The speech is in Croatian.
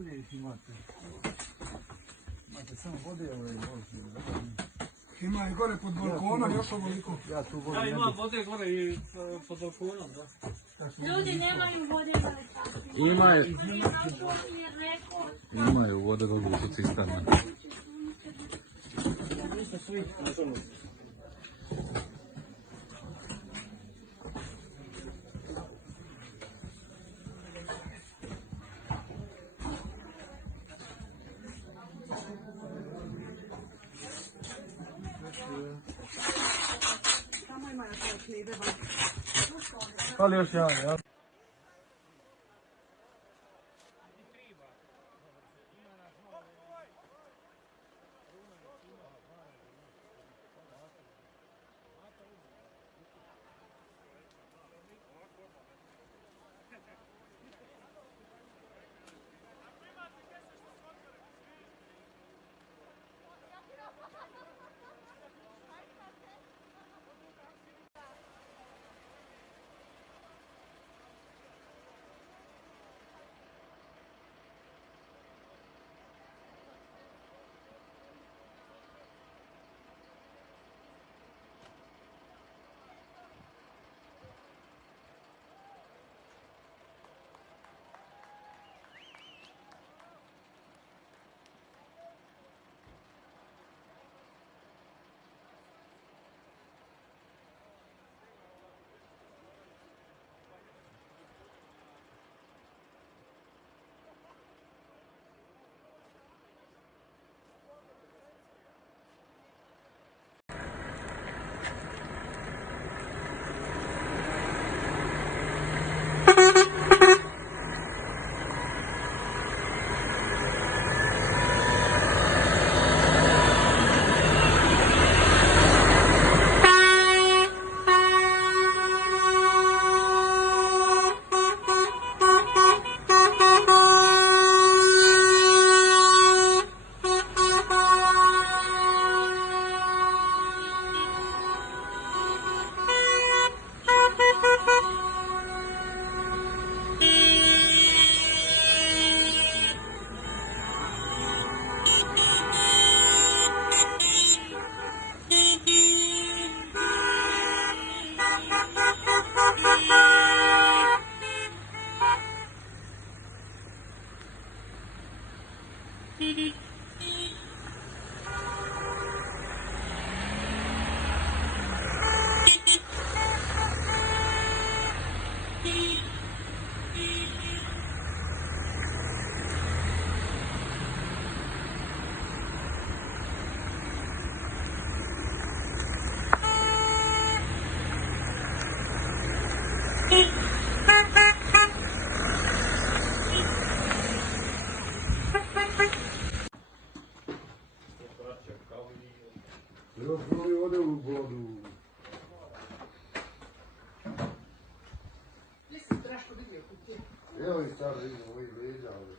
ovdje ih imate. Imate samo vode ove voze. Ima i gore pod balkonom, još ovoliko. Ja tu vodu Da, ne ima bih. vode gore i pod balkonom, da. Ljudi nemaju vode za časti. Imaju vode do u cisterne. Nisu svi, nažalost. Fali još jedan, ja? Još voli ode u vodu. Evo i sad vidimo ovih leđa, ali